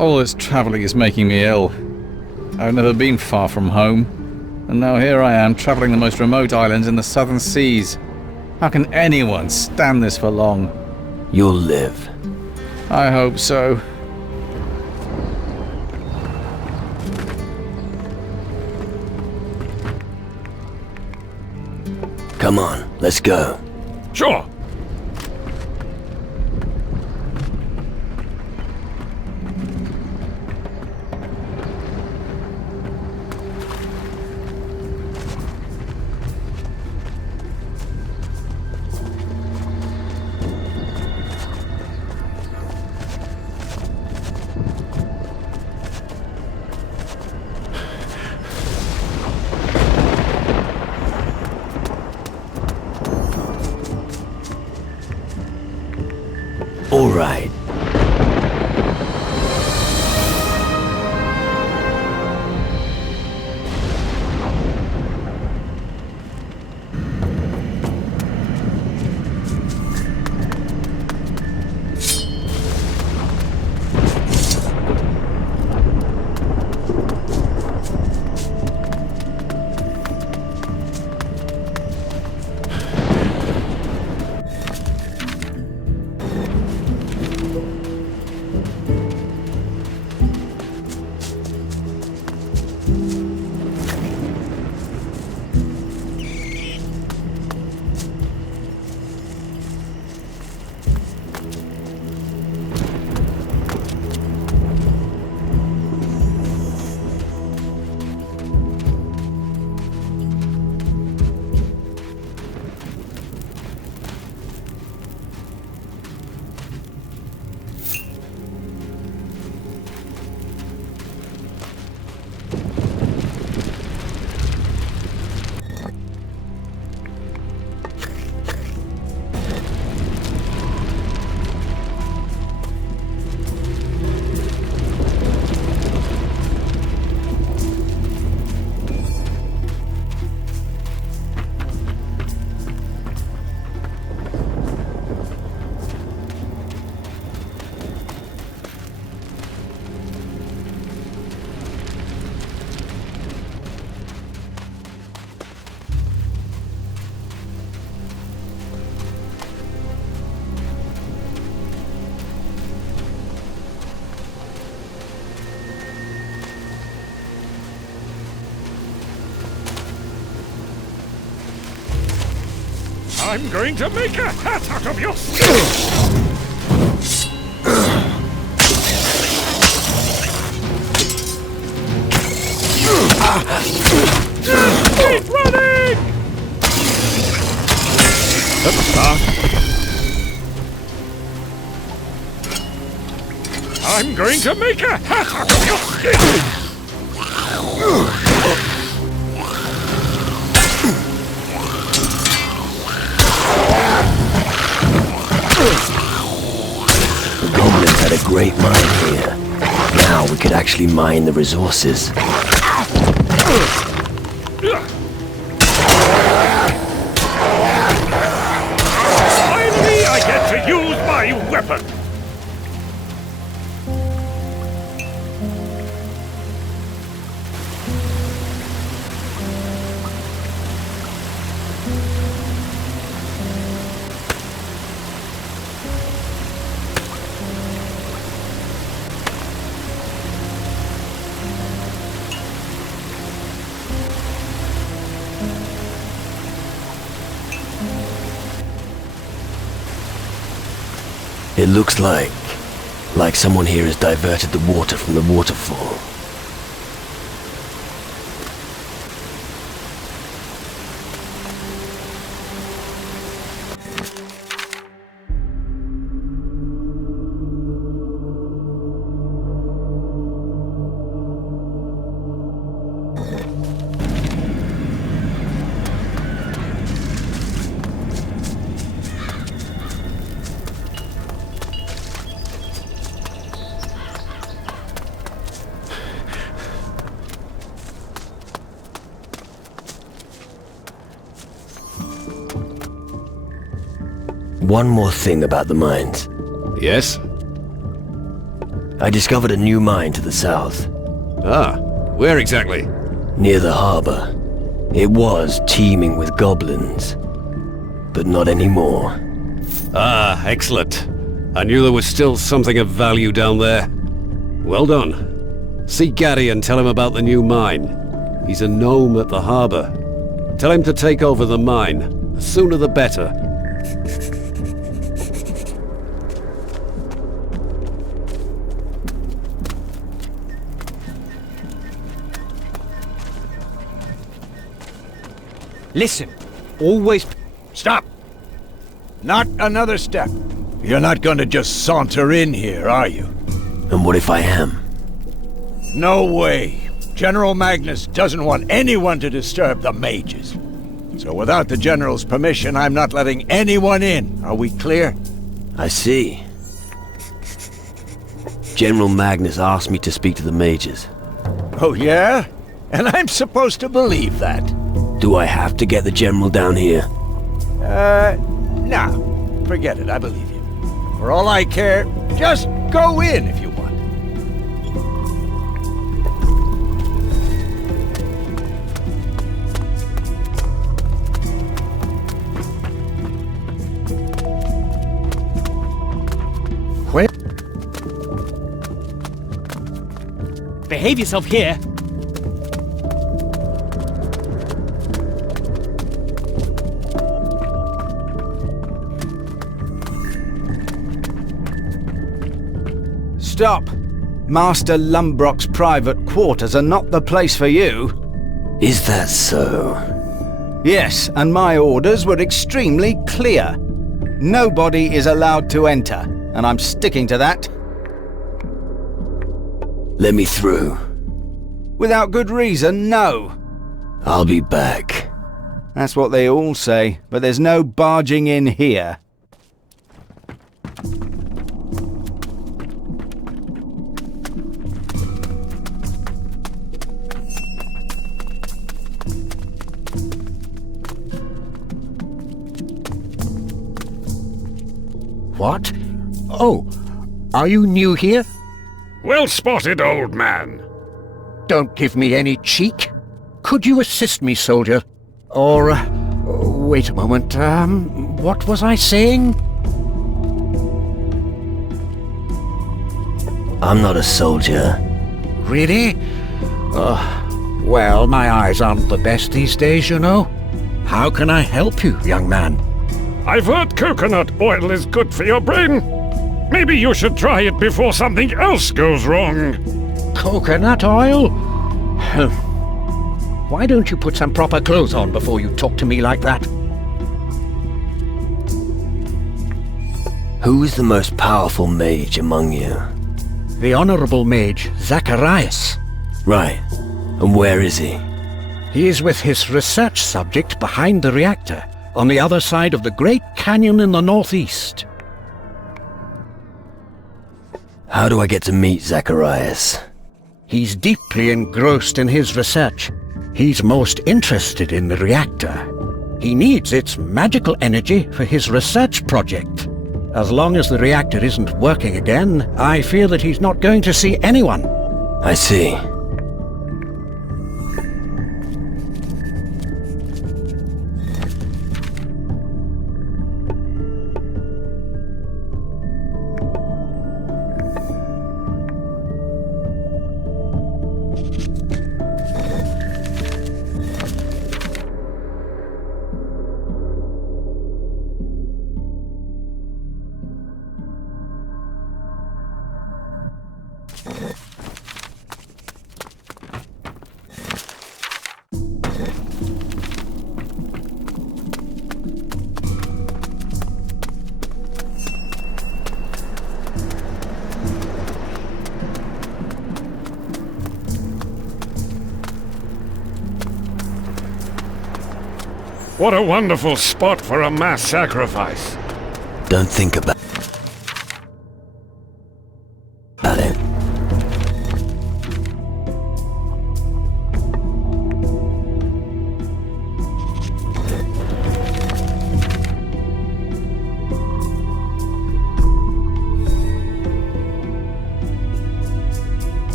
All this travelling is making me ill. I've never been far from home, and now here I am travelling the most remote islands in the southern seas. How can anyone stand this for long? You'll live. I hope so. Come on, let's go. Sure. All right. I'm going to make a hat out of your skin! Keep running! At the start. I'm going to make a hat out of your skin! The goblins had a great mine here. Now we could actually mine the resources. Finally, I get to use my weapon! It looks like someone here has diverted the water from the waterfall. One more thing about the mines. Yes? I discovered a new mine to the south. Ah, where exactly? Near the harbor. It was teeming with goblins. But not anymore. Ah, excellent. I knew there was still something of value down there. Well done. See Gaddy and tell him about the new mine. He's a gnome at the harbor. Tell him to take over the mine. The sooner the better. Listen, always... Stop! Not another step. You're not going to just saunter in here, are you? And what if I am? No way. General Magnus doesn't want anyone to disturb the mages. So without the General's permission, I'm not letting anyone in. Are we clear? I see. General Magnus asked me to speak to the mages. Oh, yeah? And I'm supposed to believe that? Do I have to get the General down here? Nah. Forget it, I believe you. For all I care, just go in if you want. Where? Behave yourself here. Stop! Master Lumbrock's private quarters are not the place for you. Is that so? Yes, and my orders were extremely clear. Nobody is allowed to enter, and I'm sticking to that. Let me through. Without good reason, no. I'll be back. That's what they all say, but there's no barging in here. What? Oh, are you new here? Well spotted, old man. Don't give me any cheek. Could you assist me, soldier? Or, wait a moment, what was I saying? I'm not a soldier. Really? Well, my eyes aren't the best these days, you know. How can I help you, young man? I've heard coconut oil is good for your brain. Maybe you should try it before something else goes wrong. Coconut oil? Why don't you put some proper clothes on before you talk to me like that? Who is the most powerful mage among you? The Honorable Mage, Zacharias. Right. And where is he? He is with his research subject behind the reactor, on the other side of the Great Canyon in the northeast. How do I get to meet Zacharias? He's deeply engrossed in his research. He's most interested in the reactor. He needs its magical energy for his research project. As long as the reactor isn't working again, I fear that he's not going to see anyone. I see. What a wonderful spot for a mass sacrifice. Don't think about it.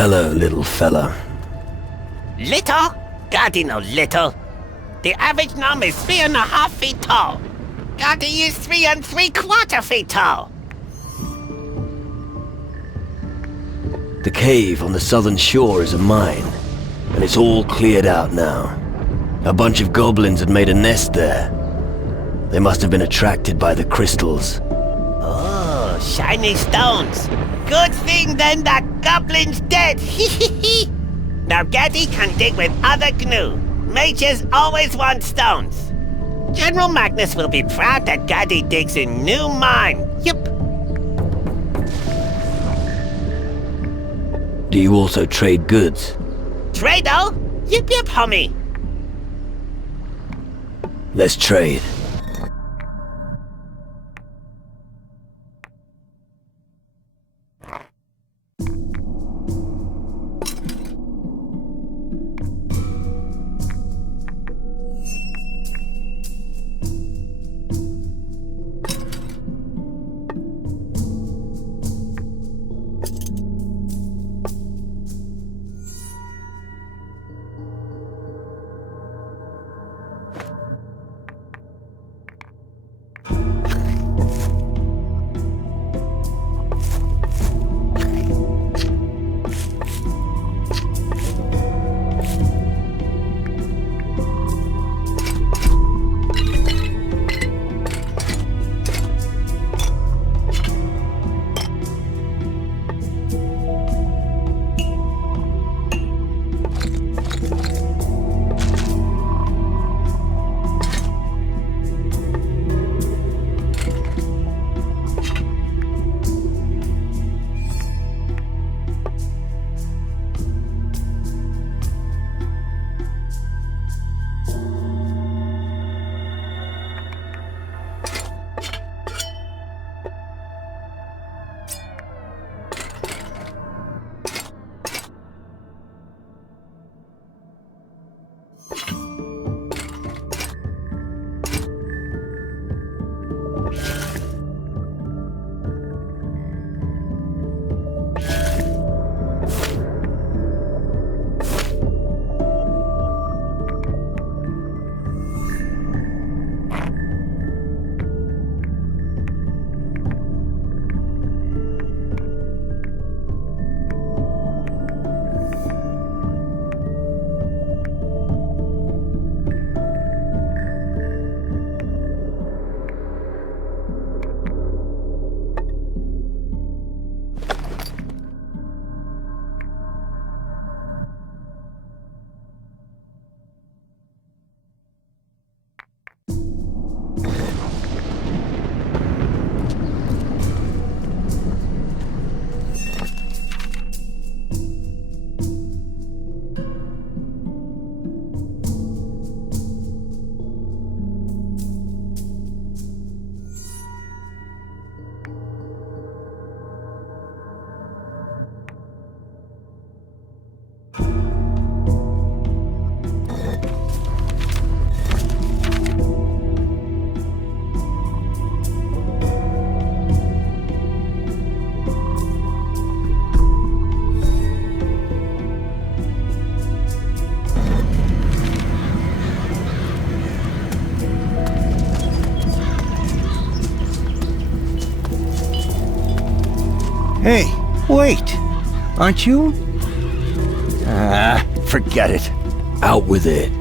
Hello, little fella. Little? Gaddy no little. The average gnome is 3.5 feet tall. Gaddy is 3 3/4 feet tall. The cave on the southern shore is a mine, and it's all cleared out now. A bunch of goblins had made a nest there. They must have been attracted by the crystals. Oh, shiny stones. Good thing then that goblin's dead. Now Gaddy can dig with other gnu. Mages always want stones. General Magnus will be proud that Gaddy digs a new mine. Yup. Do you also trade goods? Trado? Yip yip, homie. Let's trade. Hey, wait! Aren't you? Forget it. Out with it.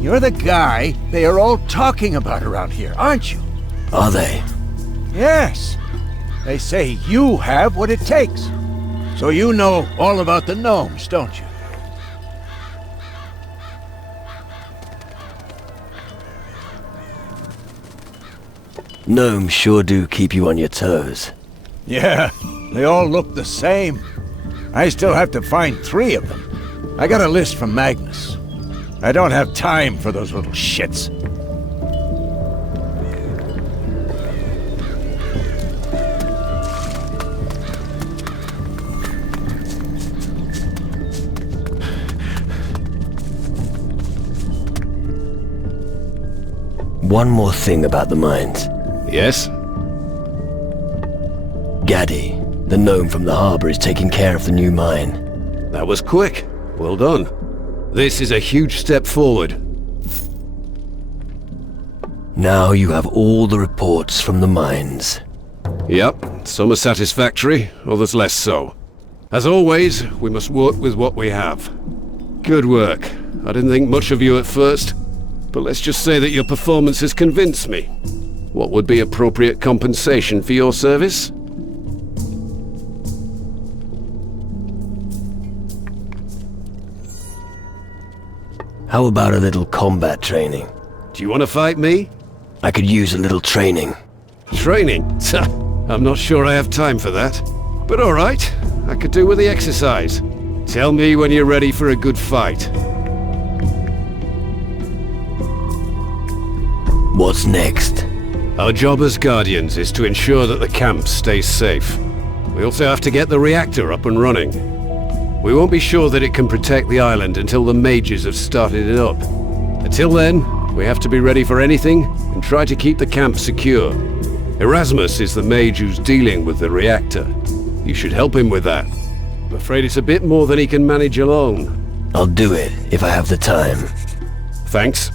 You're the guy they are all talking about around here, aren't you? Are they? Yes. They say you have what it takes. So you know all about the gnomes, don't you? Gnomes sure do keep you on your toes. Yeah, they all look the same. I still have to find 3 of them. I got a list from Magnus. I don't have time for those little shits. One more thing about the mines. Yes? Gaddy, the gnome from the harbor, is taking care of the new mine. That was quick. Well done. This is a huge step forward. Now you have all the reports from the mines. Yep, some are satisfactory, others less so. As always, we must work with what we have. Good work. I didn't think much of you at first, but let's just say that your performance has convinced me. What would be appropriate compensation for your service? How about a little combat training? Do you want to fight me? I could use a little training. Training? I'm not sure I have time for that. But alright, I could do with the exercise. Tell me when you're ready for a good fight. What's next? Our job as Guardians is to ensure that the camp stays safe. We also have to get the reactor up and running. We won't be sure that it can protect the island until the mages have started it up. Until then, we have to be ready for anything and try to keep the camp secure. Erasmus is the mage who's dealing with the reactor. You should help him with that. I'm afraid it's a bit more than he can manage alone. I'll do it if I have the time. Thanks.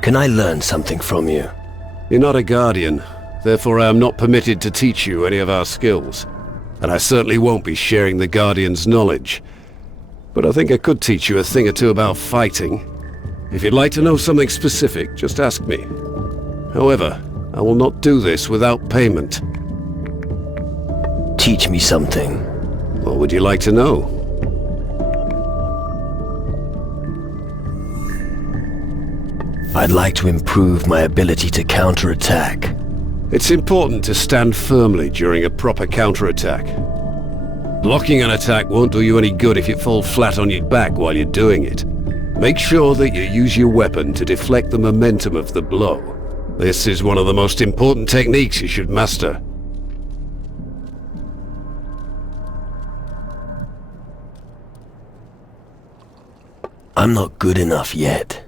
Can I learn something from you? You're not a Guardian, therefore I am not permitted to teach you any of our skills. And I certainly won't be sharing the Guardian's knowledge. But I think I could teach you a thing or two about fighting. If you'd like to know something specific, just ask me. However, I will not do this without payment. Teach me something. What would you like to know? I'd like to improve my ability to counterattack. It's important to stand firmly during a proper counterattack. Blocking an attack won't do you any good if you fall flat on your back while you're doing it. Make sure that you use your weapon to deflect the momentum of the blow. This is one of the most important techniques you should master. I'm not good enough yet.